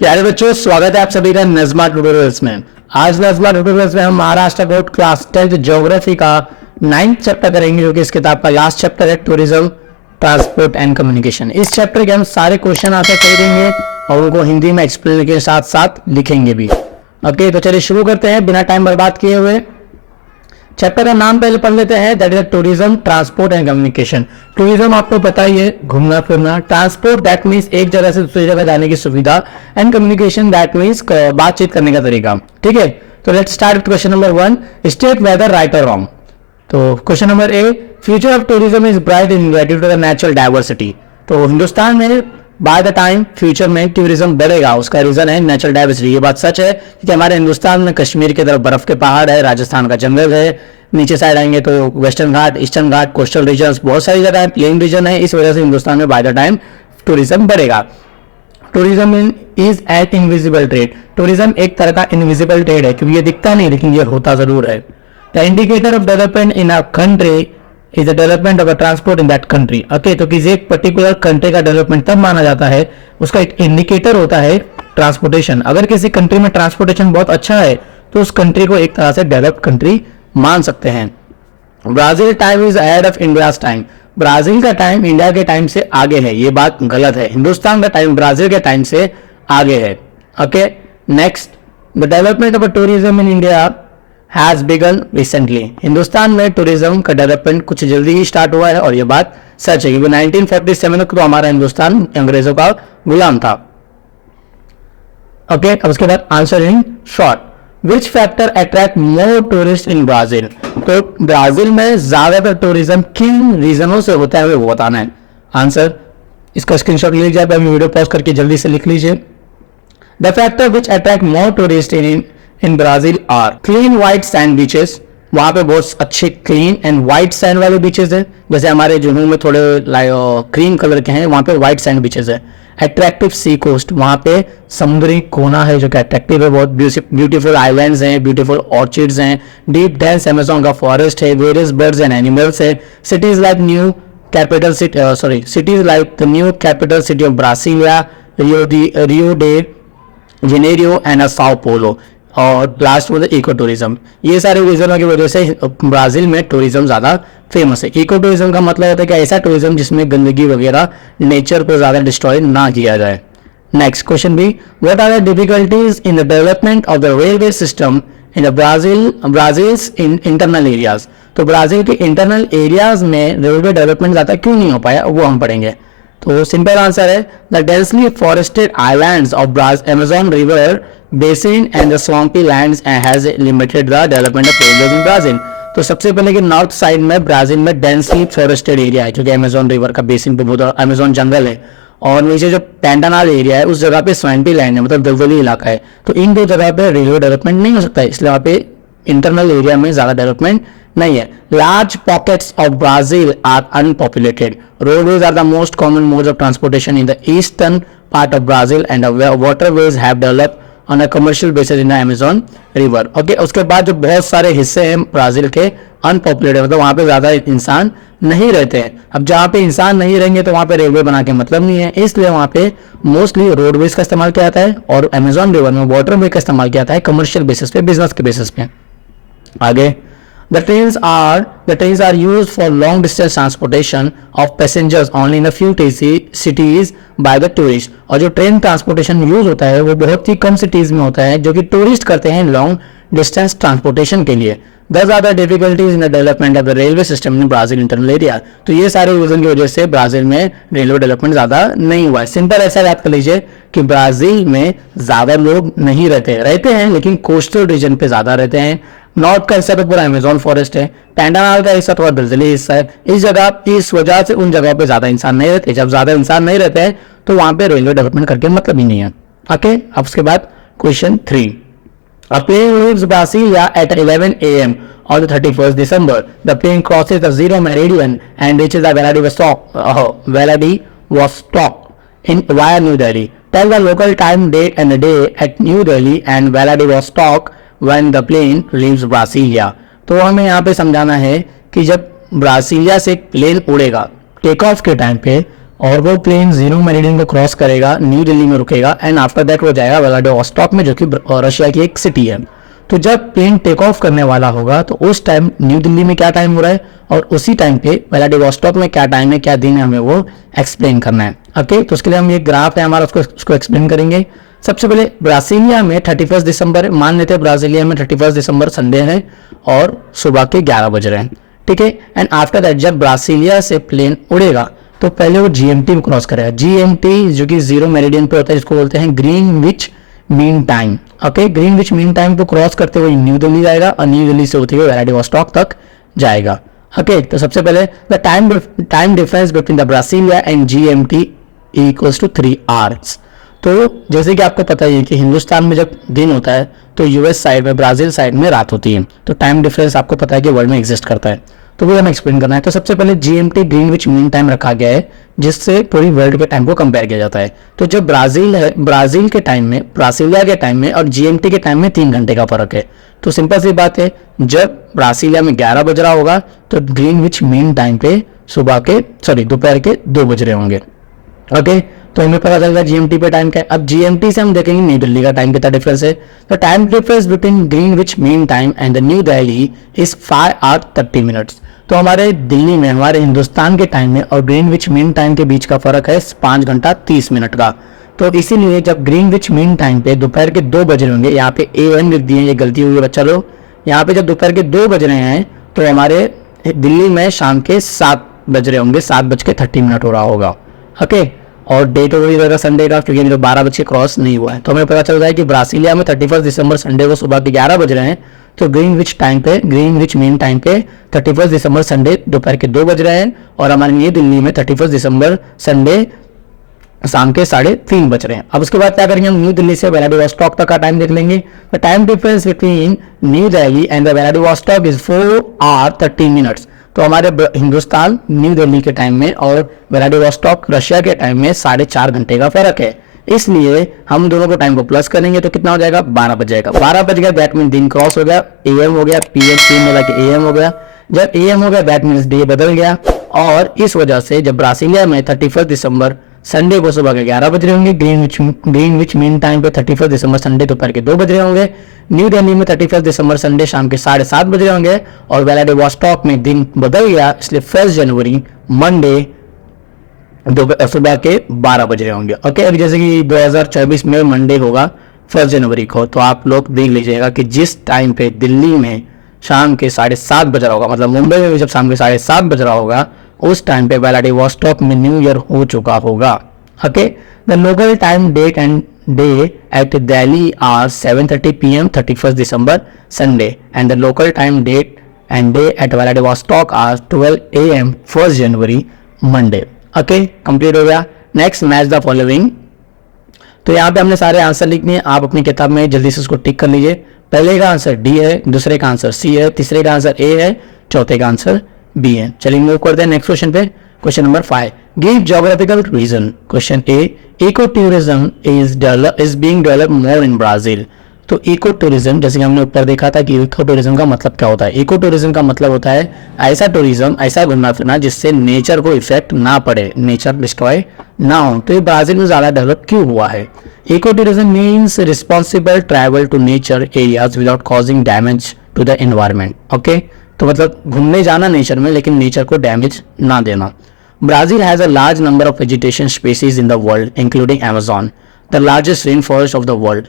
प्यारे बच्चों, स्वागत है आप सभी का नज़मा ट्यूटोरियल्स में। आज नज़मा ट्यूटोरियल्स में हम महाराष्ट्र बोर्ड क्लास 10 ज्योग्राफी का 9th चैप्टर करेंगे, जो कि इस किताब का लास्ट चैप्टर है, टूरिज्म, ट्रांसपोर्ट एंड कम्युनिकेशन। इस चैप्टर के हम सारे क्वेश्चन आंसर करेंगे और उनको हिंदी में एक्सप्लेन के साथ साथ लिखेंगे भी। ओके, तो चलिए शुरू करते हैं बिना टाइम बर्बाद किए हुए। चैप्टर का नाम पहले पढ़ लेते हैं, that is tourism, transport and communication. Tourism आपको पता ही है, घूमना फिरना। ट्रांसपोर्ट दैट मीन्स एक जगह से दूसरी जगह जाने की सुविधा। एंड कम्युनिकेशन दैट मीन्स बातचीत करने का तरीका। ठीक है, तो let's start with question number 1, state whether right or wrong. तो question number a, future of tourism is bright in India due to the natural diversity. तो हिंदुस्तान में बाय द टाइम फ्यूचर में टूरिज्म बढ़ेगा, उसका रीजन है natural diversity. ये बात सच है क्योंकि हमारे हिंदुस्तान में कश्मीर की तरफ बर्फ के पहाड़ है, राजस्थान का जंगल है, नीचे साइड आएंगे तो वेस्टर्न घाट, ईस्टर्न घाट, कोस्टल रीजन, बहुत सारी जगह है, प्लेन रीजन है। इस वजह से हिंदुस्तान में बाय द टाइम टूरिज्म बढ़ेगा। Tourism is at invisible trade. Tourism एक तरह का इनविजिबल ट्रेड है क्योंकि ये दिखता नहीं लेकिन ये होता जरूर है। The indicator of development in a country is the development of transport in that country. Okay, तो किसी एक पर्टिकुलर कंट्री का डेवलपमेंट तब माना जाता है, उसका एक इंडिकेटर होता है ट्रांसपोर्टेशन। अगर किसी कंट्री में ट्रांसपोर्टेशन बहुत अच्छा है तो उस कंट्री को एक तरह से डेवलप्ड कंट्री मान सकते हैं। Brazil time is ahead of India's time. Brazil का टाइम इंडिया के टाइम से आगे है, ये बात गलत है। हिंदुस्तान का टाइम ब्राजील के टाइम से आगे है। Okay, next, the development of tourism in India has begin recently. Hindustan में टूरिज्म का डेवलपमेंट कुछ जल्दी ही स्टार्ट हुआ है और ये बात सच है क्योंकि 1947 तक तो हमारा हिंदुस्तान अंग्रेजों का गुलाम था। ओके, अब उसके बाद answer in short, which factor attract more tourist in Brazil. तो ब्राजील में ज्यादातर टूरिज्म किन रीजनों से होता है वो बताना है। आंसर इसका स्क्रीनशॉट ले लीजिए, अभी वीडियो पॉज करके जल्दी से लिख लीजिए। The factor which attract more tourist in Brazil are clean white sand beaches. वहां पे बहुत अच्छे क्लीन एंड व्हाइट सैंड वाले बीचेस है, जैसे हमारे जुनून में थोड़े क्रीम कलर के हैं, वहां पे व्हाइट सैंड बीचेस है। अट्रैक्टिव सी कोस्ट, वहां पे समुद्री कोना है जो कि अट्रैक्टिव है, बहुत ब्यूटीफुल आइलैंड्स हैं, ब्यूटीफुल ऑर्चिड्स हैं, डीप डेंस अमेज़न का फॉरेस्ट है, वेरियस बर्ड्स एंड एनिमल्स है। Cities like new capital city cities like the new capital city of Brasilia, Rio de Janeiro and Sao Paulo. और last में eco tourism. ये सारे रीजनों की वजह से ब्राजील में टूरिज्म ज़्यादा फेमस है। इको टूरिज्म का मतलब होता है कि ऐसा टूरिज्म जिसमें गंदगी वगैरह नेचर को ज़्यादा डिस्ट्रॉय ना किया जाए। नेक्स्ट क्वेश्चन भी, what are the difficulties in the development of the railway system in the Brazils in internal areas. तो ब्राजील के इंटरनल एरियाज में रेलवे डेवलपमेंट ज़्यादा क्यों नहीं हो पाया वो हम पढ़ेंगे। तो सिंपल आंसर है, the densely forested islands of Amazon river basin and the swampy lands has limited the development of railways in Brazil. तो सबसे पहले कि नॉर्थ साइड में ब्राजील में डेंसली फॉरेस्टेड एरिया है क्योंकि अमेज़न रिवर का बेसिन पे बहुत अमेज़न जंगल है, और नीचे जो पैंटानाल एरिया है उस जगह पे स्वैम्पी लैंड है, मतलब दलदली इलाका है। तो इन दो जगह पे रेलवे डेवलपमेंट नहीं हो सकता है, इसलिए वहाँ पे इंटरनल एरिया में ज़्यादा डेवलपमेंट नहीं है। Large pockets of Brazil are unpopulated. Roadways are the most common mode of transportation in the eastern part of Brazil and waterways have developed on a commercial basis in the Amazon river. Okay, उसके बाद जो बहुत सारे हिस्से हैं Brazil के अनपॉपुलेटेड, मतलब वहाँ पे ज़्यादा इंसान नहीं रहते हैं। अब जहाँ पे इंसान नहीं रहेंगे तो वहाँ पे रेलवे बना के मतलब नहीं है, इसलिए वहाँ पे मोस्टली रोडवेज का इस्तेमाल किया जाता है और अमेज़न रिवर में वाटरवे का इस्तेमाल किया जाता है कमर्शियल बेसिस पे, बिजनेस के बेसिस पे। आगे, the trains are used for long distance transportation of passengers only in a few cities by the tourists। और जो ट्रेन ट्रांसपोर्टेशन यूज होता है वो बहुत ही कम सिटीज में होता है जो कि टूरिस्ट करते हैं लॉन्ग डिस्टेंस ट्रांसपोर्टेशन के लिए। Thus are the difficulties in the development of the railway system in Brazil internal area। तो ये सारे रीजन की वजह से ब्राजील में रेलवे डेवलपमेंट ज़्यादा नहीं हुआ है। सिंपल ऐसा याद कर लीजिए कि ब्राजील में ज़्यादा लोग नहीं रहते हैं लेकिन कोस्टल रीजन पे ज़्यादा रहते हैं। नॉर्थ का हिस्सा पे पूरा अमेज़न फॉरेस्ट है, पैंटानाल का हिस्सा थोड़ा दलदली हिस्सा है। इस वजह से उन जगहों पे ज़्यादा इंसान नहीं रहते। जब ज़्यादा इंसान नहीं रहते हैं तो वहाँ पे रेलवे डेवलपमेंट करके मतलब ही नहीं है। ओके, अब उसके बाद question 3, a plane leaves Brasilia at 11 a.m. on the 31st December. The plane crosses the zero meridian and reaches the Vladivostok in via New Delhi. Tell the local time, date and the day at New Delhi and Vladivostok when the plane leaves Brasilia। तो हमें यहाँ पे समझाना है कि जब Brasilia से एक प्लेन उड़ेगा टेक ऑफ के टाइम पे और वो प्लेन जीरो मेरिडियन को क्रॉस करेगा, न्यू दिल्ली में रुकेगा एंड आफ्टर दैट वो जाएगा व्लादिवोस्टॉक में, जो कि रशिया की एक सिटी है। तो जब प्लेन टेक ऑफ करने वाला होगा तो उस टाइम न्यू दिल्ली में क्या टाइम हो रहा है और उसी टाइम पे व्लादिवोस्टॉक में क्या टाइम है, क्या दिन है, हमें वो एक्सप्लेन करना है। ओके, तो उसके लिए हम ये ग्राफ है हमारा, उसको एक्सप्लेन करेंगे। सबसे पहले ब्रासीलिया में 31 दिसंबर, मान लेते हैं ब्राजीलिया में 31 दिसंबर संडे है और सुबह के 11 बज रहे हैं, ठीक है। एंड आफ्टर दैट जब ब्रासीलिया से प्लेन उड़ेगा तो पहले वो जीएमटी में क्रॉस करेगा। जीएमटी जो कि जीरो मेरिडियन पे होता है, जिसको बोलते हैं Greenwich mean time. Okay, Greenwich mean time को क्रॉस करते हुए न्यू दिल्ली जाएगा और न्यू दिल्ली से होते हुए व्लादिवोस्टॉक तक जाएगा। ओके, तो सबसे पहले the time difference between the Brasilia and GMT equals to 3 hours. तो जैसे कि आपको पता ही है कि हिंदुस्तान में जब दिन होता है तो यूएस साइड में, ब्राजील साइड में रात होती है। तो टाइम डिफरेंस आपको पता है कि वर्ल्ड में एग्जिस्ट करता है, तो वो हमें एक्सप्लेन करना है। तो सबसे पहले जीएमटी ग्रीनविच मीन टाइम रखा गया है, जिससे पूरी वर्ल्ड के टाइम को कंपेयर किया जाता है। तो जब ब्राजील है, ब्राजील के टाइम में, ब्रासीलिया के टाइम में और जीएमटी के टाइम में 3 घंटे का फर्क है। तो सिंपल सी बात है, जब ब्रासीलिया में 11 बज रहा होगा तो ग्रीनविच मीन टाइम पे दोपहर के 2 बज रहे होंगे। ओके, तो हमें पता चल गया जीएमटी पे टाइम क्या है। अब जीएमटी से हम देखेंगे न्यू दिल्ली का टाइम कितना डिफरेंस है। तो time difference between Greenwich mean time and the New Delhi is 5 hour 30 minutes. तो हमारे दिल्ली में, हमारे हिंदुस्तान के टाइम में और ग्रीनविच मीन टाइम के बीच का फर्क है 5 घंटा 30 मिनट का। तो इसीलिए जब ग्रीनविच मीन टाइम पे दोपहर के 2 बज रहे होंगे, यहाँ पे AM लिख दिए, ये गलती हुई है बच्चा लोग। यहाँ पे जब दोपहर के 2 बज रहे हैं तो हमारे दिल्ली में शाम के 7 बज रहे होंगे, 7:30 हो रहा होगा। ओके, और डेट हो रही रहेगा संडे का, क्योंकि जो 12 बजे क्रॉस नहीं हुआ है। तो हमें पता चल रहा है कि ब्रासीलिया में 31 दिसंबर संडे को सुबह के 11 बज रहे हैं, तो ग्रीनविच मीन टाइम पे 31 दिसंबर संडे दोपहर के 2 बज रहे हैं, और हमारे नई दिल्ली में 31 दिसंबर संडे शाम के 3:30 बज रहे हैं। अब उसके बाद क्या करेंगे, हम न्यू दिल्ली से व्लादिवोस्टॉक तक का टाइम देख लेंगे। The time difference between New Delhi and the Vladivostok is 4 hour 30 minutes. तो हमारे हिंदुस्तान न्यू दिल्ली के टाइम में और व्लादिवोस्टॉक रशिया के टाइम में 4.5 घंटे का फर्क है। इसलिए हम दोनों को टाइम को प्लस करेंगे तो कितना हो जाएगा, 12 बज जाएगा। 12 बज गया दैट मीन दिन क्रॉस हो गया, AM हो गया, PM मिला के AM हो गया। जब AM हो गया दैट मीन्स डे बदल गया, और इस वजह से जब ब्रासीलिया में 31 दिसंबर संडे को सुबह के 11 बज रहे होंगे, ग्रीनविच मीन टाइम पे 31 दिसंबर संडे दोपहर के 2 बज रहे होंगे, न्यू दिल्ली में 31 दिसंबर संडे शाम के 7:30 बज रहे होंगे, और व्लादिवोस्टॉक में दिन बदल गया, इसलिए 1 जनवरी मंडे सुबह के 12 बज रहे होंगे। ओके, अभी जैसे कि 2024 में मंडे होगा 1 जनवरी को, तो आप लोग देख लीजिएगा कि जिस टाइम पे दिल्ली में शाम के 7:30 बज रहा होगा, मतलब मुंबई में भी जब शाम के 7:30 बज रहा होगा, उस टाइम पे व्लादिवोस्टॉक में न्यू ईयर हो चुका होगा। Okay, the local time date and day at Delhi are 7:30 PM 31 December Sunday, and the local time date and day at Vladivostok are 12 AM 1 January Monday. Okay, complete हो गया। Next, match the following. तो यहाँ पे हमने सारे answer लिखने हैं, आप अपनी किताब में जल्दी से उसको टिक कर लीजिए। पहले का आंसर D है, दूसरे का आंसर C है, तीसरे का आंसर A है, चौथे का आंसर B है। चलिए मूव करते हैं नेक्स्ट क्वेश्चन पे। Question number 5, give geographical reason. Question A, eco tourism is being developed more in Brazil. तो इको टूरिज्म, जैसे कि हमने ऊपर देखा था कि इको टूरिज्म का मतलब क्या होता है। इको टूरिज्म का मतलब होता है ऐसा टूरिज्म, ऐसा घूमना फिरना जिससे नेचर को इफेक्ट ना पड़े, नेचर डिस्ट्रॉय ना हो। तो ये ब्राजील में ज़्यादा डेवलप क्यों हुआ है। Eco tourism means responsible travel to nature areas without causing damage to the environment. Okay, तो मतलब घूमने जाना नेचर में, लेकिन नेचर को डैमेज ना देना। Brazil has a large number of vegetation species in the world including Amazon, the largest rain forest of the world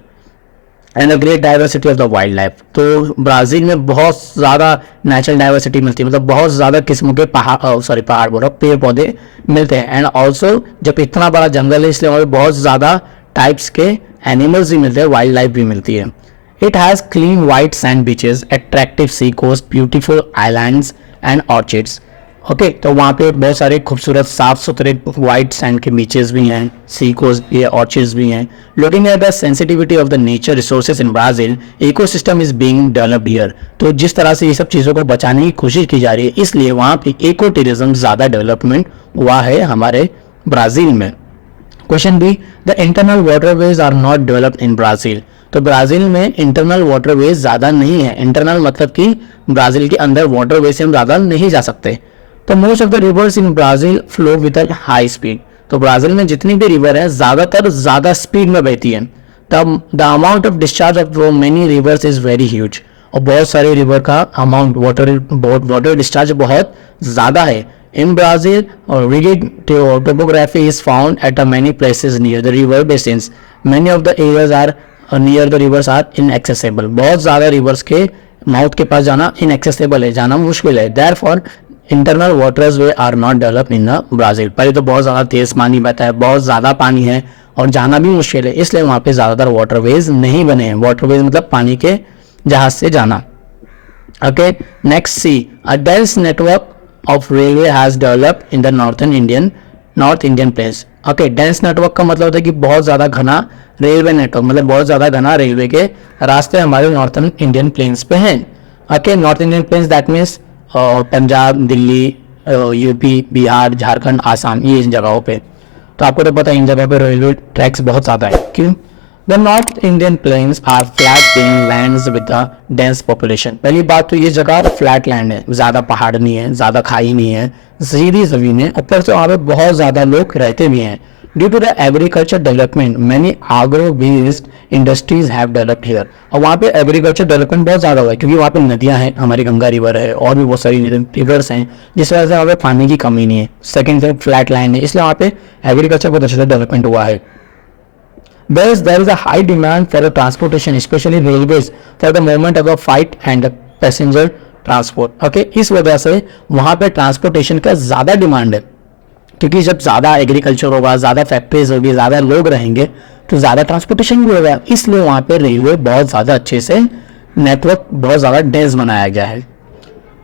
and the great diversity of the wild life. तो Brazil में बहुत ज़्यादा natural diversity मिलती है, मतलब बहुत ज़्यादा किस्मों के पहाड़ बोलो पेड़ पौधे मिलते हैं। एंड ऑल्सो जब इतना बड़ा जंगल है इसलिए हमें बहुत ज़्यादा टाइप्स के एनिमल्स भी मिलते हैं, वाइल्ड लाइफ भी मिलती है। It has clean white sand beaches, attractive sea coast, beautiful islands and orchids. Okay, तो वहाँ पे बहुत सारे खूबसूरत साफ सुथरे वाइट सैंड के बीचेस भी हैं, सी कोस्ट भी है, ऑर्चिड्स भी हैं। Looking at the sensitivity of the nature resources in Brazil, ecosystem is being developed here. तो जिस तरह से ये सब चीज़ों को बचाने की कोशिश की जा रही है, इसलिए वहाँ पे इको टूरिज्म ज़्यादा डेवलपमेंट हुआ है हमारे ब्राज़ील में। Question b, the internal waterways are not developed in Brazil. तो ब्राज़ील में इंटरनल वाटरवेज ज़्यादा नहीं है। इंटरनल मतलब कि ब्राज़ील के अंदर वाटरवेज से हम ज़्यादा नहीं जा सकते। तो most of the reverse in Brazil flow with a high speed. तो ब्राज़ील में जितनी भी रिवर है ज़्यादातर ज़्यादा स्पीड में बहती है। The amount of discharge of many reverse is very huge, और बहुत सारे रिवर का अमाउंट वाटर डिस्चार्ज बहुत ज़्यादा है। इन Brazil rigid topography is found at many places near the river basins. Many of the areas are near the rivers are inaccessible. बहुत ज़्यादा reverse के माउथ के पास जाना inaccessible है, जाना मुश्किल है। Therefore internal waterways are not develop in the Brazil. पहले तो बहुत ज़्यादा तेज़ पानी बहता है, बहुत ज़्यादा पानी है और जाना भी मुश्किल है, इसलिए वहाँ पे ज़्यादातर वाटरवेज नहीं बने हैं। वाटरवेज मतलब पानी के जहाज से जाना। Okay, next c, a dense network of railway has develop in the north Indian place. Okay, dense network का मतलब होता है कि बहुत ज़्यादा घना रेलवे नेटवर्क, मतलब बहुत ज़्यादा घना रेलवे के रास्ते हमारे नॉर्थन इंडियन प्लेन्स पे हैं। Okay, north Indian planes that means Punjab, Delhi, UP, Bihar, Jharkhand, Assam, ये इन जगहों पे। तो आपको तो पता है इन जगह पे रेलवे ट्रैक्स बहुत ज़्यादा है। क्यों? The north Indian plains are flat being lands with the dense population. पहली बात तो ये जगह फ्लैट लैंड है, ज़्यादा पहाड़ नहीं है, ज़्यादा खाई नहीं है, सीधी ज़मीन है, ऊपर से वहाँ पे बहुत ज़्यादा लोग रहते भी हैं। Due to the agriculture development many agro based industries have developed here. और वहाँ पे एग्रीकल्चर डेवलपमेंट बहुत ज़्यादा हुआ है, क्योंकि वहाँ पे नदियाँ हैं, हमारी गंगा रिवर है और भी बहुत सारी रिवर्स हैं, जिस वजह से वहाँ पे पानी की कमी नहीं है। सेकेंड थिंग, फ्लैट लैंड है, इसलिए वहाँ पे एग्रीकल्चर बहुत अच्छे से डेवलपमेंट हुआ है। Thus, there is a high demand for the transportation, especially railways, for the movement of the freight and the passenger transport. Okay, इस वजह से वहाँ पे ट्रांसपोर्टेशन का ज़्यादा डिमांड है, क्योंकि जब ज़्यादा एग्रीकल्चर होगा, ज़्यादा फैक्ट्रीज होगी, ज़्यादा लोग रहेंगे, तो ज़्यादा ट्रांसपोर्टेशन भी होगा। इसलिए वहाँ पे रेलवे बहुत ज़्यादा अच्छे से नेटवर्क बहुत ज़्यादा डेंस बनाया गया है।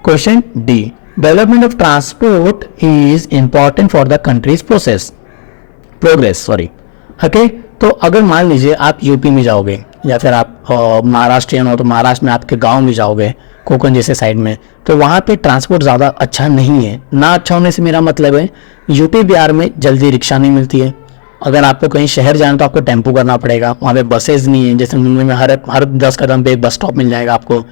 Question D, development of transport is important for the countries progress. Okay, तो अगर मान लीजिए आप यूपी में जाओगे या फिर आप महाराष्ट्रियन हो तो महाराष्ट्र में आपके गांव में जाओगे, कोकण जैसे साइड में, तो वहाँ पे ट्रांसपोर्ट ज़्यादा अच्छा नहीं है। ना अच्छा होने से मेरा मतलब है यूपी बिहार में जल्दी रिक्शा नहीं मिलती है। अगर आपको कहीं शहर जाना तो आपको टेम्पो करना पड़ेगा, वहाँ पे बसेज नहीं है। जैसे मुंबई में हर 10 कदम पे एक बस स्टॉप मिल जाएगा आपको।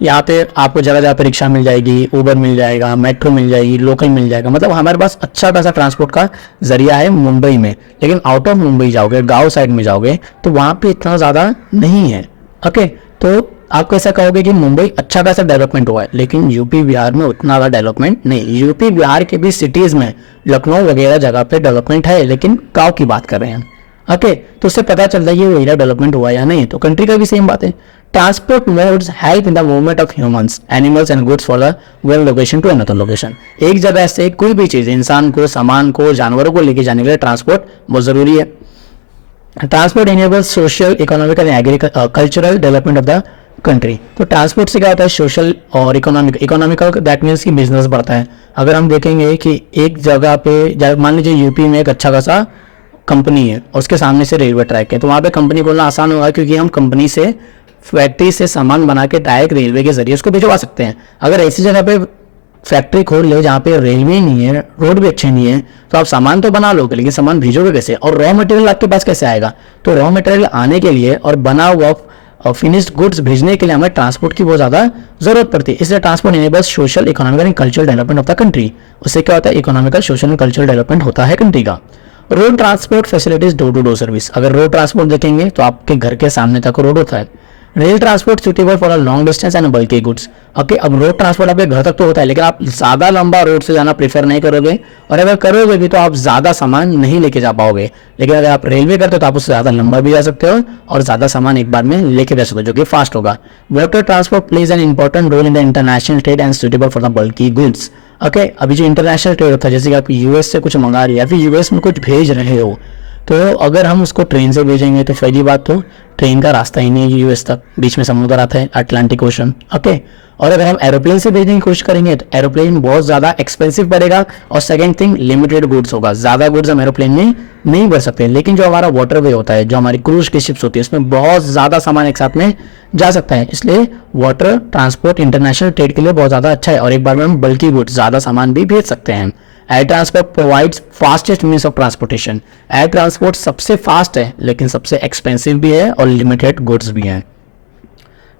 यहाँ पे आपको जगह जगह पे रिक्शा मिल जाएगी, ऊबर मिल जाएगा, मेट्रो मिल जाएगी, लोकल मिल जाएगा। मतलब हमारे पास अच्छा खासा ट्रांसपोर्ट का जरिया है मुंबई में। लेकिन आउट ऑफ मुंबई जाओगे, गांव साइड में जाओगे, तो वहाँ पे इतना ज़्यादा नहीं है। ओके, तो आप कैसा कहोगे कि मुंबई अच्छा खासा डेवलपमेंट हुआ है, लेकिन यूपी बिहार में उतना ज़्यादा डेवलपमेंट नहीं। यूपी बिहार के भी सिटीज़ में, लखनऊ वगैरह जगह पे डेवलपमेंट है, लेकिन गाँव की बात कर रहे हैं। ओके, तो उससे पता चलता है कि एरिया डेवलपमेंट हुआ या नहीं। तो कंट्री का भी सेम बात है। Transport modes help in the movement of humans, animals and goods for the one location to another location. एक जगह से कोई भी चीज़, इंसान को, सामान को, जानवरों को लेके जाने के लिए ट्रांसपोर्ट बहुत ज़रूरी है। Transport enables social, economical and cultural development of the country. तो ट्रांसपोर्ट से क्या होता है, सोशल और इकोनॉमिकल दैट मीन्स कि बिजनेस बढ़ता है। अगर हम देखेंगे कि एक जगह पे, मान लीजिए यूपी में एक अच्छा खासा कंपनी है और उसके सामने से रेलवे ट्रैक है, तो वहाँ पे कंपनी खोलना आसान होगा, क्योंकि हम कंपनी से, फैक्ट्री से सामान बना के डायरेक्ट रेलवे के जरिए उसको भिजवा सकते हैं। अगर ऐसी जगह पे फैक्ट्री खोल ले जहाँ पे रेलवे नहीं है, रोड भी अच्छे नहीं है, तो आप सामान तो बना लोगे, लेकिन सामान भेजोगे कैसे? और रॉ मटेरियल आपके पास कैसे आएगा? तो रॉ मटेरियल आने के लिए और बना हुआ फिनिश्ड गुड्स भेजने के लिए हमें ट्रांसपोर्ट की बहुत ज़्यादा जरूरत पड़ती है। इसलिए transport enables social, economical and cultural development of the country. उससे क्या होता है, economical, social and cultural development होता है कंट्री का। Road transport facilities, door to door service. अगर रोड ट्रांसपोर्ट देखेंगे तो आपके घर के सामने तक रोड होता है। Rail transport suitable for a long distance and bulky goods. Okay, अब रोड ट्रांसपोर्ट आपके घर तक तो होता है, लेकिन आप ज़्यादा लंबा रोड से जाना प्रेफर नहीं करोगे, और अगर करोगे भी तो आप ज़्यादा सामान नहीं लेके जा पाओगे। लेकिन अगर आप रेलवे करते हो तो आप उससे ज़्यादा लंबा भी जा सकते हो और ज़्यादा सामान एक बार में लेके जा सकते हो, जो कि फास्ट होगा। Water transport plays an important role in the international trade and suitable for the bulky goods. Okay, अभी जो इंटरनेशनल ट्रेड होता है, जैसे कि आप यूएस से कुछ मंगा रहे हो या फिर यूएस में कुछ भेज रहे हो, तो अगर हम उसको ट्रेन से भेजेंगे तो पहली बात तो ट्रेन का रास्ता ही नहीं है यूएस तक, बीच में समुद्र आता है, अटलांटिक ओशन। ओके, और अगर हम एरोप्लेन से भेजने की कोशिश करेंगे तो एरोप्लेन बहुत ज़्यादा एक्सपेंसिव पड़ेगा, और सेकंड थिंग लिमिटेड गुड्स होगा, ज़्यादा गुड्स हम एरोप्लेन में नहीं भर सकते। लेकिन जो हमारा वाटरवे होता है, जो हमारी क्रूज की शिप्स होती है, उसमें बहुत ज़्यादा सामान एक साथ में जा सकता है। इसलिए वाटर ट्रांसपोर्ट इंटरनेशनल ट्रेड के लिए बहुत ज़्यादा अच्छा है, और एक बार में हम बल्कि गुड्स, ज़्यादा सामान भी भेज सकते हैं। Air transport provides fastest means of transportation. Air transport सबसे फास्ट है, लेकिन सबसे एक्सपेंसिव भी है और लिमिटेड गुड्स भी हैं।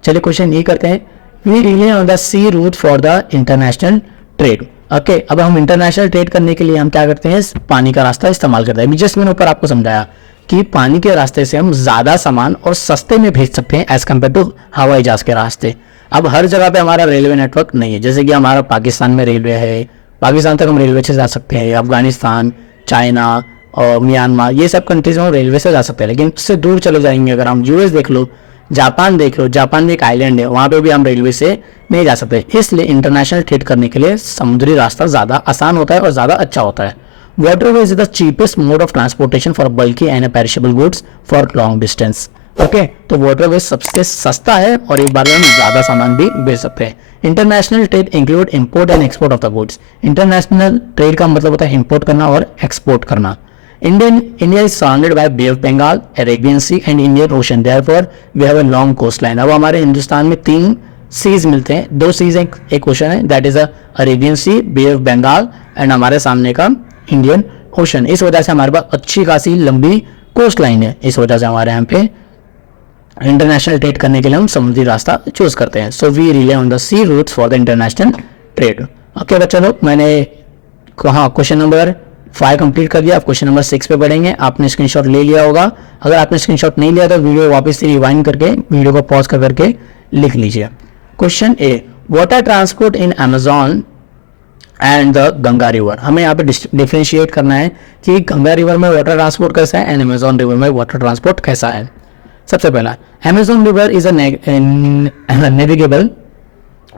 चलिए क्वेश्चन ये करते हैं, we rely on the sea route for the international trade. Okay, अब हम इंटरनेशनल ट्रेड करने के लिए हम क्या करते हैं, पानी का रास्ता इस्तेमाल करते हैं। जस्ट मैंने ऊपर आपको समझाया कि पानी के रास्ते से हम ज़्यादा सामान और सस्ते में भेज सकते हैं एज़ कम्पेयर टू हवाई जहाज़ के रास्ते। अब हर जगह पे हमारा रेलवे नेटवर्क नहीं है, जैसे कि हमारा पाकिस्तान में रेलवे है, पाकिस्तान तक हम रेलवे से जा सकते हैं, अफगानिस्तान, चाइना और म्यांमार, ये सब कंट्रीज में हम रेलवे से जा सकते हैं। लेकिन उससे दूर चले जाएंगे, अगर हम यूएस देख लो, जापान देख लो, जापान में एक आइलैंड है, वहाँ पे भी हम रेलवे से नहीं जा सकते। इसलिए इंटरनेशनल ट्रेड करने के लिए समुद्री रास्ता ज़्यादा आसान होता है और ज़्यादा अच्छा होता है। Waterway is the cheapest mode of transportation for bulky and perishable goods for long distance. Okay, तो वाटरवे सबसे सस्ता है और एक बार में हम ज़्यादा सामान भी भेज सकते हैं। International trade include import and export of the goods. International trade का मतलब होता है इंपोर्ट करना और एक्सपोर्ट करना। India is surrounded by Bay of Bengal, Arabian Sea and Indian Ocean. Therefore, we have a long coastline. अब हमारे हिंदुस्तान में 3 सीज मिलते हैं, 2 सीज एक ओशन है, that is Arabian sea, bay of Bengal and हमारे सामने का इंडियन ओशन। इस वजह से हमारे पास अच्छी खासी लंबी कोस्ट लाइन है। इस वजह से हमारे यहाँ पे इंटरनेशनल ट्रेड करने के लिए हम समुद्री रास्ता चूज करते हैं। So we rely on the sea routes for the international trade. Okay बच्चों लोग, मैंने क्वेश्चन नंबर 5 कंप्लीट कर दिया। आप क्वेश्चन नंबर 6 पे पढ़ेंगे। आपने स्क्रीनशॉट ले लिया होगा। अगर आपने स्क्रीनशॉट नहीं लिया तो वीडियो वापस से रिवाइंड करके वीडियो को पॉज करके लिख लीजिए। Question A, water transport in Amazon and the Ganga river. हमें यहाँ पे डिफ्रेंशिएट करना है कि गंगा रिवर में वाटर ट्रांसपोर्ट कैसा है एंड अमेजॉन रिवर में वाटर ट्रांसपोर्ट कैसा है। सबसे पहला, Amazon river is a navigable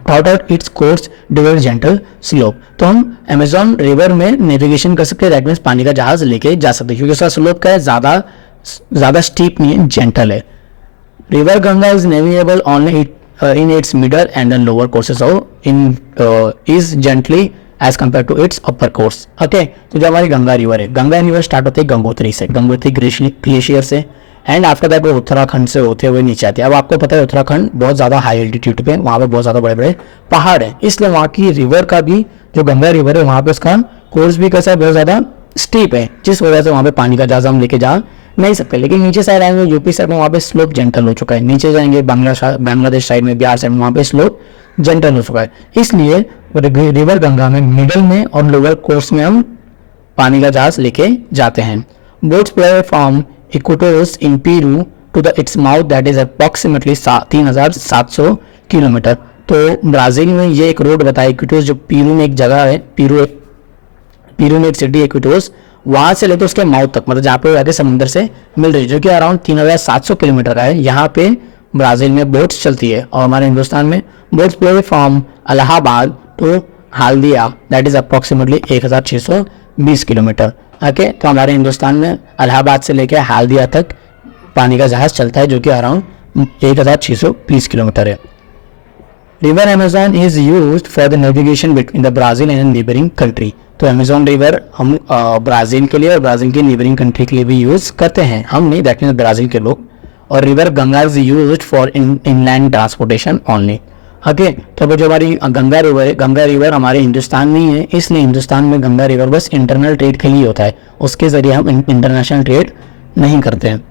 out of its course during gentle slope. तो हम अमेजॉन रिवर में नेविगेशन कर सकते हैं, दैट मीन्स पानी का जहाज लेके जा सकते हैं, क्योंकि उसका स्लोप क्या है, ज़्यादा स्टीप नहीं है, जेंटल है। River Ganga is navigable only in its middle and the lower courses of is gently as compare to its upper course. Okay, तो जो हमारी गंगा रिवर है, गंगा रिवर स्टार्ट होती है गंगोत्री से, गंगोत्री ग्लेशियर से, एंड आफ्टर दैट वो उत्तराखंड से होते हुए नीचे आती है। अब आपको पता है उत्तराखंड बहुत ज़्यादा हाई एल्टीट्यूड पे, वहाँ पे बहुत ज़्यादा बड़े बड़े पहाड़ हैं, इसलिए वहाँ की रिवर का भी, जो गंगा रिवर है, वहाँ पे उसका कोर्स भी कैसा है, बहुत ज़्यादा स्टीप है, जिस वजह से वहाँ पे पानी का जहाज हम लेके जा नहीं सकते। लेकिन नीचे साइड आएंगे, यूपी साइड में, वहाँ पे स्लोप जेंटल हो चुका है। नीचे जाएंगे बांग्लादेश साइड में, बिहार साइड में, वहाँ पे स्लोप जेंटल हो चुका है। इसलिए रिवर गंगा में मिडल में और लोअर कोर्स में हम पानी का जहाज लेके जाते हैं। Boats play from Iquitos in Peru to the its mouth that is approximately 3700 kilometre. तो ब्राज़ील में ये एक रोड बताया, इक्वेटोस, जो पेरू में एक जगह है, पेरू में एक सिटी इक्वेटोस, वहाँ से लेकर उसके माउथ तक, मतलब जहाँ पे जाके समुद्र से मिल रही है, जो कि अराउंड 3700 किलोमीटर का है। यहाँ पे ब्राज़ील में बोट्स चलती है, और हमारे हिंदुस्तान में boats play from Allahabad to Haldia that is approximately 1620 kilometre. Okay, तो हमारे हिंदुस्तान में इलाहाबाद से लेकर हल्दिया तक पानी का जहाज चलता है, जो कि अराउंड 1620 किलोमीटर है। River Amazon is used for the navigation between the Brazil and neighbouring country. तो अमेजॉन रिवर हम ब्राज़ील के लिए और ब्राज़ील की नेबरिंग कंट्री के लिए भी यूज़ करते हैं, हम नहीं, दैट मीन्स ब्राज़ील के लोग। और river Ganga is used for inland transportation only. Okay, तो जो हमारी गंगा रिवर है, गंगा रिवर हमारे हिंदुस्तान में ही है, इसलिए हिंदुस्तान में गंगा रिवर बस इंटरनल ट्रेड के लिए होता है, उसके ज़रिए हम इंटरनेशनल ट्रेड नहीं करते हैं।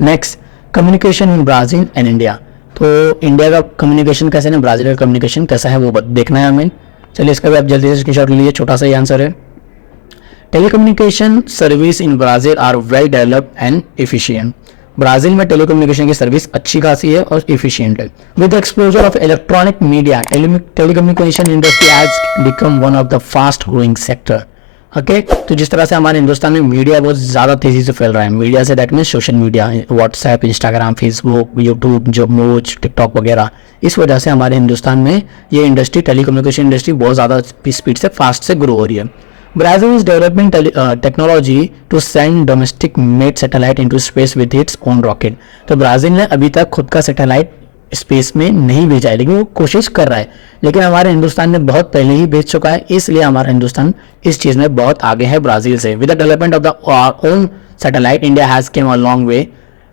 Next, communication in Brazil and India. तो इंडिया का कम्युनिकेशन कैसे है, ब्राज़ील का कम्युनिकेशन कैसा है, वो देखना है हमें। चलिए इसका भी आप जल्दी से स्क्रीनशॉट ले लीजिए, छोटा सा ही आंसर है। Telecommunication service in Brazil are well developed and efficient. Brazil में टेलीकम्युनिकेशन की सर्विस अच्छी खासी है और इफिशिएंट है। With the explosion of electronic media, telecommunication industry has become one of the fast growing sector. Okay, तो जिस तरह से हमारे हिंदुस्तान में मीडिया बहुत ज़्यादा तेज़ी से फैल रहा है, media say that means social media, WhatsApp, Instagram, Facebook, YouTube, जो मोज, टिकटॉक वगैरह, इस वजह से हमारे हिंदुस्तान में ये इंडस्ट्री, टेलीकम्युनिकेशन इंडस्ट्री बहुत ज़्यादा स्पीड से, फास्ट से ग्रो हो रही है। Brazil is developing technology to send domestic made satellite into space with its own rocket। तो ब्राज़ील ने अभी तक खुद का सैटेलाइट स्पेस में नहीं भेजा है, लेकिन वो कोशिश कर रहा है। लेकिन हमारे हिंदुस्तान ने बहुत पहले ही भेज चुका है, इसलिए हमारा हिंदुस्तान इस चीज़ में बहुत आगे है ब्राज़ील से। With the development of the own satellite, India has came a long way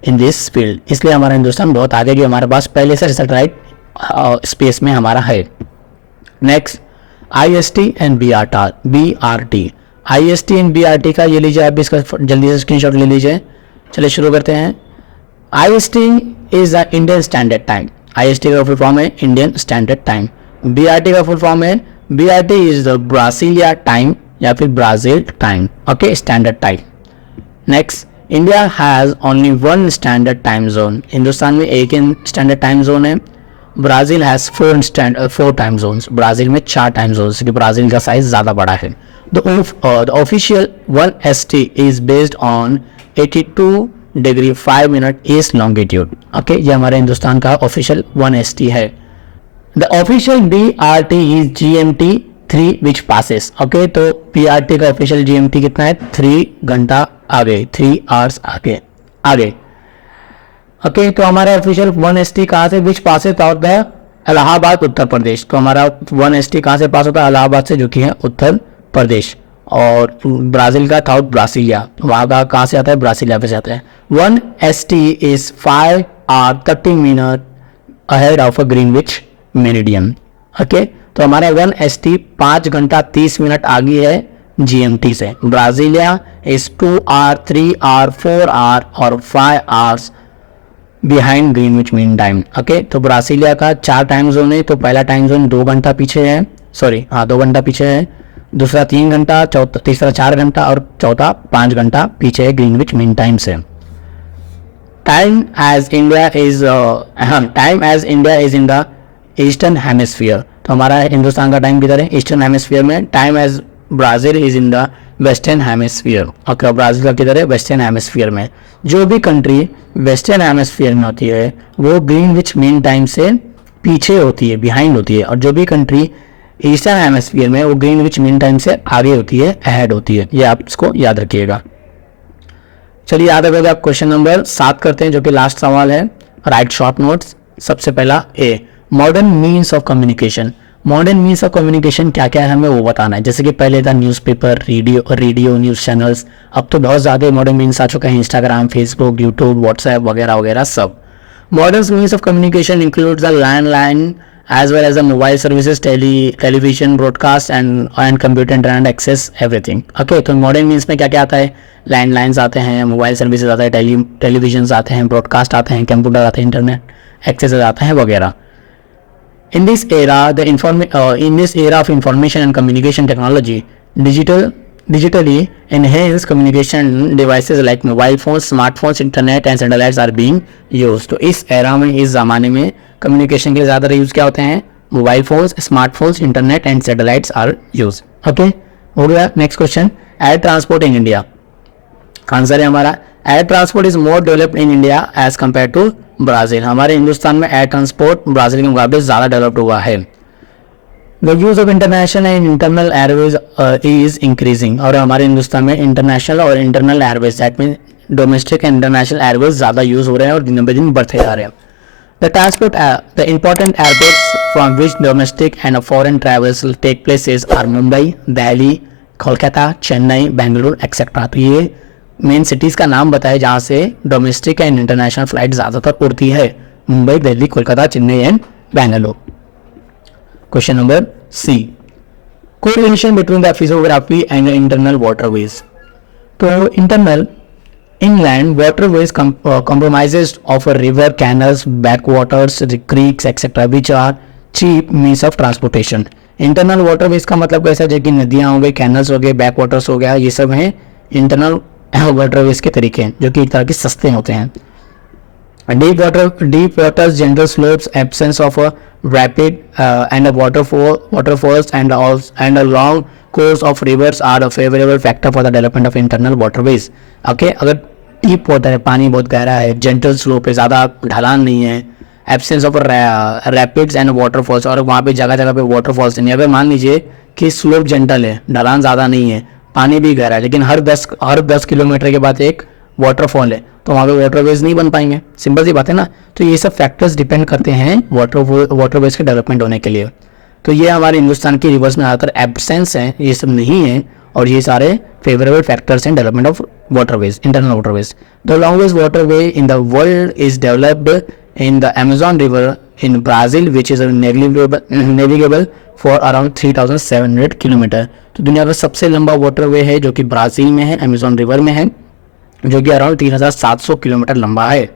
in this field. इसलिए हमारा हिंदुस्तान बहुत आगे, जो हमारे पास पहले से सैटेलाइट स्पेस में हमारा है। Next, IST and BRT। IST and BRT का ये लीजिए, आप भी इसका जल्दी से स्क्रीनशॉट ले लीजिए। चलिए शुरू करते हैं। IST is the Indian standard time. IST का फुल फॉर्म है इंडियन स्टैंडर्ड टाइम। BRT का फुल फॉर्म है BRT is the Brasilia time या फिर Brazil time, okay, standard time. Next, India has only one standard time zone, Hindustan में एक ही standard time zone है। Brazil has four time zones, Brazil में 4 time zones क्योंकि Brazil का size ज़्यादा बड़ा है। The official 1ST is based on 82 degree 5 minute east longitude, okay, ये हमारे हिंदुस्तान का ऑफिशियल 1ST है। The official BRT is GMT 3 which passes, okay, तो BRT का ऑफिशियल GMT कितना है, 3 घंटा आगे, 3 आवर्स आगे, ओके। तो हमारा ऑफिशियल 1ST कहाँ से विच पासिस होता है, इलाहाबाद उत्तर प्रदेश। तो हमारा 1ST कहाँ से पास होता है, इलाहाबाद से, जो कि है उत्तर प्रदेश। और ब्राज़ील का था ब्रासीलिया, वहाँ का कहाँ से आता है, ब्रासीलिया पे से आता है। 1ST is 5 hour 30 minute ahead of a Greenwich meridian, okay. तो हमारा 1ST 5 घंटा 30 मिनट आगे है GMT से। Brasilia is 2 hour 3 hour 4 hour और 5 hours behind Greenwich mean time, okay. तो ब्रासीलिया का 4 टाइम जोन है, तो पहला टाइम जोन 2 घंटा पीछे है, 2 घंटा पीछे है, दूसरा 3 घंटा, तीसरा 4 घंटा और चौथा 5 घंटा पीछे है ग्रीनविच मीन टाइम से। Time as India is in the eastern hemisphere, तो हमारा हिंदुस्तान का टाइम किधर है, ईस्टर्न हेमिस्फीयर में। Time as Brazil is in the western hemisphere, और ब्राज़ील का किधर है, वेस्टर्न हेमिस्फीयर में। जो भी कंट्री वेस्टर्न हेमिस्फीयर में होती है वो ग्रीनविच मीन टाइम से पीछे होती है, बिहाइंड होती है, और जो भी कंट्री ईस्टर्न हेमिस्फीयर में वो ग्रीनविच मीन टाइम से आगे होती है, अहेड होती है। ये आप इसको याद रखिएगा। चलिए याद रखिएगा, आप क्वेश्चन नंबर 7 करते हैं, जो कि लास्ट सवाल है। Write short notes. सबसे पहला A, modern means of communication. Modern means of communication क्या क्या है हमें वो बताना है। जैसे कि पहले था न्यूज़पेपर, रेडियो न्यूज़ चैनल्स, अब तो बहुत ज़्यादा मॉडर्न मीन्स आ चुका है, इंस्टाग्राम, फेसबुक, यूट्यूब, व्हाट्सएप वगैरह वगैरह सब। Modern means of communication includes the landline as well as the mobile services, television broadcast and computer internet access everything, okay। तो मॉडर्न मीन्स में क्या क्या आता है, लैंडलाइंस आते हैं, मोबाइल सर्विसेज आता है, टेलीविजन आते हैं, ब्रॉडकास्ट आते हैं, कंप्यूटर आते हैं, इंटरनेट एक्सेस आते हैं वगैरह। In this era of information and communication technology, digitally enhanced communication devices like mobile phones, smartphones, internet and satellites are being used। तो इस एरा में, इस ज़माने में कम्युनिकेशन के लिए ज़्यादा यूज़ क्या होते हैं, mobile phones, smartphones, internet and satellites are use, okay. हो गया। Next question, air transport in India. Answer है हमारा, air transport is more developed in India as compare to Brazil. हमारे हिंदुस्तान में एयर ट्रांसपोर्ट ब्राज़ील के मुकाबले ज़्यादा डेवलप्ड हुआ है। The use of international and internal Airways is increasing, और हमारे हिंदुस्तान में इंटरनेशनल और internal Airways, that mean domestic and international Airways ज़्यादा यूज़ हो रहे हैं और दिन ब दिन बढ़ते जा रहे हैं। The important airports from which domestic and foreign travels take place are Mumbai, Delhi, Kolkata, Chennai, Bengaluru etcetera. तो ये मेन सिटीज़ का नाम बताए जहाँ से डोमेस्टिक एंड इंटरनेशनल फ्लाइट ज़्यादातर उड़ती है, Mumbai, Delhi, Kolkata, Chennai and Bengaluru. Question number c, correlation between the physiography and internal waterways. तो internal inland waterways compromises of a river, canals, backwaters, creeks etc. which are cheap means of transportation। Internal waterways का मतलब कैसा है कि नदियाँ हो गई, कैनल्स हो गए, बैक वाटर्स हो गया, ये सब हैं इंटरनल वाटरवेज के तरीके जो कि एक तरह के सस्ते होते हैं। Deep waters, general slopes, absence of a rapid and waterfalls and a long course of rivers are a favorable factor for the development of internal waterways, okay. अगर डीप वाटर है, पानी बहुत गहरा है, जेंटल स्लोप है, ज़्यादा ढलान नहीं है, absence of rapids and waterfalls, और वहाँ पे जगह जगह पे वाटरफॉल्स नहीं है। अगर मान लीजिए कि स्लोप जेंटल है, ढलान ज़्यादा नहीं है, पानी भी गहरा है, लेकिन हर 10 किलोमीटर के बाद एक वाटरफॉल है, तो वहाँ पे वाटरवेज नहीं बन पाएंगे, सिंपल सी बात है ना। तो ये सब फैक्टर्स डिपेंड करते हैं वाटरवेज के डेवलपमेंट होने के लिए। तो ये हमारे हिंदुस्तान की रिवर्स में ज़्यादातर एब्सेंस है, ये सब नहीं है, और ये सारे फेवरेबल फैक्टर्स हैं development of waterways, internal waterways. The longest waterway in the world is developed in the Amazon river in Brazil which is navigable for around 3700 kilometre. तो दुनिया का सबसे लंबा वाटरवे है जो कि ब्राज़ील में है, अमेजॉन रिवर में है, जो कि अराउंड 3700 किलोमीटर लंबा है।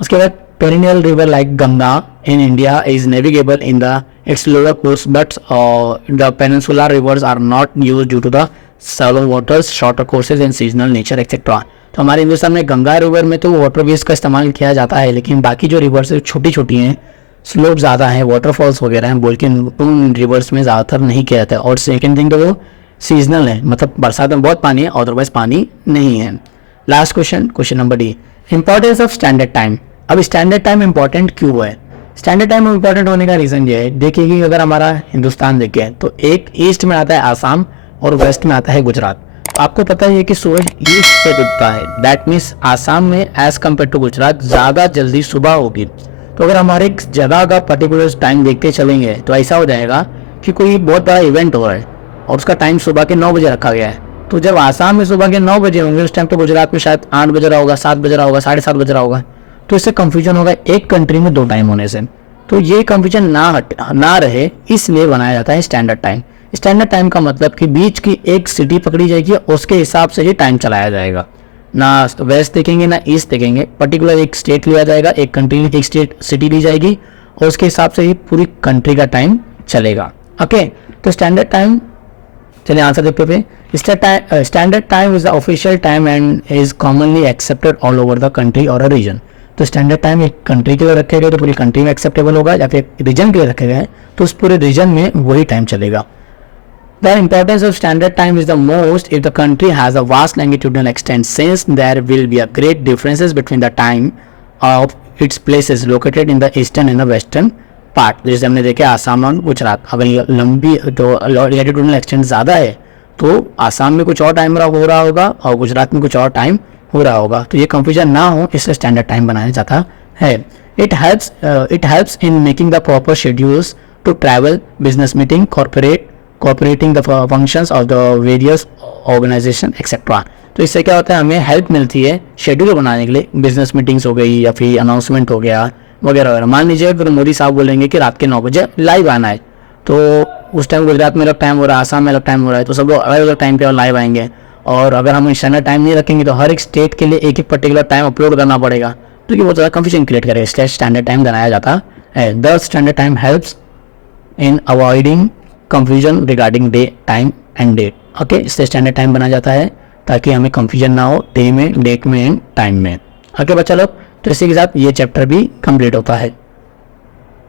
उसके बाद perennial river like Ganga in India is navigable in the its lower course, but the peninsular rivers are not used due to the shallow waters, shorter courses and seasonal nature etc. तो हमारे हिंदुस्तान में Ganga river में तो waterways का इस्तेमाल किया जाता है, लेकिन बाकी जो रिवर्स छोटी छोटी हैं, स्लोप ज़्यादा हैं, वाटरफॉल्स वगैरह हैं, बोल के उन रिवर्स में ज़्यादातर नहीं किया जाता है। और सेकेंड थिंग तो वो सीजनल है, मतलब बरसात में बहुत पानी है, अदरवाइज पानी नहीं है। Last question, question number D, importance of standard time. अब स्टैंडर्ड टाइम इंपॉर्टेंट क्यों है? स्टैंडर्ड टाइम इंपॉर्टेंट होने का रीज़न ये है, देखिए कि अगर हमारा हिंदुस्तान देखें तो एक ईस्ट में आता है आसाम और वेस्ट में आता है गुजरात। आपको पता है कि सूरज ईस्ट से उगता है, दैट मीन्स आसाम में एज कम्पेयर टू गुजरात ज़्यादा जल्दी सुबह होगी। तो अगर हमारे एक जगह का पर्टिकुलर टाइम देखते चलेंगे तो ऐसा हो जाएगा कि कोई बहुत बड़ा इवेंट हो रहा है और उसका टाइम सुबह के 9 बजे रखा गया है। तो जब आसाम में सुबह के 9 बजे होंगे, उस टाइम तो गुजरात में शायद 8 बज रहा होगा, 7 बज रहा होगा, 7:30 बज रहा होगा। तो इससे कंफ्यूजन होगा एक कंट्री में 2 टाइम होने से। तो ये कंफ्यूजन ना रहे, इसलिए बनाया जाता है स्टैंडर्ड टाइम। स्टैंडर्ड टाइम का मतलब कि बीच की एक सिटी पकड़ी जाएगी, उसके हिसाब से ही टाइम चलाया जाएगा। ना वेस्ट देखेंगे ना ईस्ट देखेंगे, पर्टिकुलर एक स्टेट लिया जाएगा, एक कंट्री एक स्टेट सिटी ली जाएगी और उसके हिसाब से ही पूरी कंट्री का टाइम चलेगा। ओके, तो स्टैंडर्ड टाइम, चलिए आंसर देखते पे। Standard time is the official time and is commonly accepted all over the country और अ रीजन। तो स्टैंडर्ड टाइम एक कंट्री के लिए रखे गए तो पूरी कंट्री में एक्सेप्टेबल होगा, या फिर रीजन के लिए रखे गए तो उस पूरे रीजन में वही टाइम चलेगा। The importance of standard time is the most if the country has a vast longitudinal extent, since there will be a great differences between the time of its places located in the eastern and the western part। जैसे हमने देखे आसाम और गुजरात, अगर लंबी तो longitudinal extent ज़्यादा है तो आसाम में कुछ और टाइम हो रहा होगा और गुजरात में कुछ और टाइम हो रहा होगा। तो ये कंफ्यूजन ना हो, इससे स्टैंडर्ड टाइम बनाया जाता है। It helps in making the proper schedules to travel, business meeting, cooperating the functions of the various organization etc। तो इससे क्या होता है, हमें हेल्प मिलती है शेड्यूल बनाने के लिए, बिजनेस मीटिंग्स हो गई या फिर अनाउंसमेंट हो गया वगैरह वगैरह। मान लीजिए अगर मोदी साहब बोलेंगे कि रात के 9 बजे लाइव आना है, तो उस टाइम गुजरात में अलग टाइम हो रहा है, आसाम में अलग टाइम हो रहा है, तो सब लोग अलग अलग टाइम पे लाइव आएंगे। और अगर हम स्टैंडर्ड टाइम नहीं रखेंगे तो हर एक स्टेट के लिए एक एक पर्टिकुलर टाइम अपलोड करना पड़ेगा, तो ये बहुत ज़्यादा कंफ्यूजन क्रिएट करेगा, इसलिए स्टैंडर्ड टाइम बनाया जाता है। The standard time helps in avoiding confusion regarding day, time and date. Okay, इससे स्टैंडर्ड टाइम बना जाता है ताकि हमें कंफ्यूजन ना हो डे में, डेट में एंड टाइम में। ओके बच्चा लोग, तो इसी के साथ ये चैप्टर भी कंप्लीट होता है।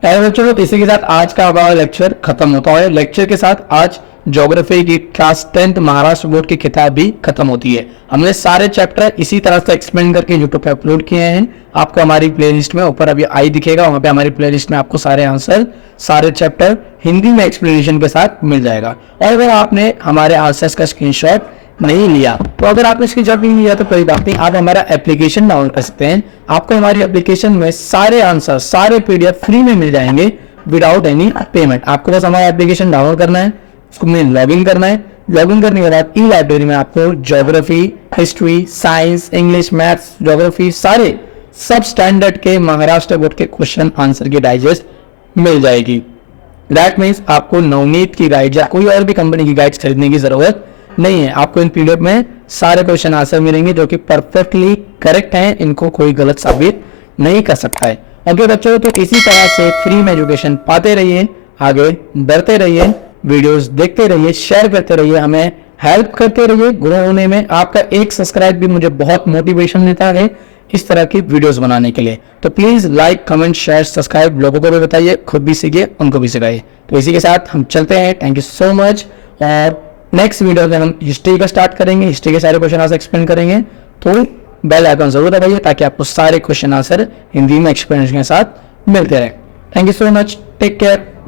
बच्चों, तो इसी के साथ आज का हमारा लेक्चर खत्म होता है। लेक्चर के साथ आज ज्योग्राफी की क्लास 10th महाराष्ट्र बोर्ड की किताब भी खत्म होती है। हमने सारे चैप्टर इसी तरह से एक्सप्लेन करके यूट्यूब पे अपलोड किए हैं। आपको हमारी प्लेलिस्ट में ऊपर अभी आई दिखेगा, वहाँ पे हमारी प्लेलिस्ट में आपको सारे आंसर, सारे चैप्टर हिंदी में एक्सप्लेनेशन के साथ मिल जाएगा। और अगर आपने हमारे आंसर्स का स्क्रीनशॉट नहीं लिया, तो अगर आपने स्क्रीनशॉट नहीं लिया तो कोई बात नहीं, आप हमारा एप्लीकेशन डाउनलोड कर सकते हैं। आपको हमारी एप्लीकेशन में सारे आंसर, सारे PDF फ्री में मिल जाएंगे विदाउट एनी पेमेंट। आपको बस हमारा एप्लीकेशन डाउनलोड करना है, उसको में लॉगिन करना है। लॉगिन करने के बाद ई-लाइब्रेरी में आपको geography, history, science, English, maths, geography, सारे सब स्टैंडर्ड के महाराष्ट्र बोर्ड के क्वेश्चन आंसर की डाइजेस्ट मिल जाएगी। दैट मीन्स आपको नवनीत की गाइड या कोई और भी कंपनी की गाइड्स खरीदने की जरूरत नहीं है। आपको इन PDF में सारे क्वेश्चन आंसर मिलेंगे जो कि परफेक्टली करेक्ट हैं, इनको कोई गलत साबित नहीं कर सकता है। ओके बच्चों, तो इसी तरह से फ्री में एजुकेशन पाते रहिए, आगे बढ़ते रहिए, वीडियोस देखते रहिए, शेयर करते रहिए, हमें हेल्प करते रहिए ग्रो होने में। आपका एक सब्सक्राइब भी मुझे बहुत मोटिवेशन देता है इस तरह की वीडियोस बनाने के लिए। तो please like, comment, share, subscribe, लोगों को भी बताइए, खुद भी सीखिए, उनको भी सिखाइए। तो इसी के साथ हम चलते हैं। Thank you so much. और नेक्स्ट वीडियो में हम हिस्ट्री का स्टार्ट करेंगे, हिस्ट्री के सारे क्वेश्चन आंसर एक्सप्लेन करेंगे। तो बेल आइकन जरूर दबाइए ताकि आपको सारे क्वेश्चन आंसर हिंदी में एक्सप्लेनेशन के साथ मिलते रहे। Thank you so much, take care.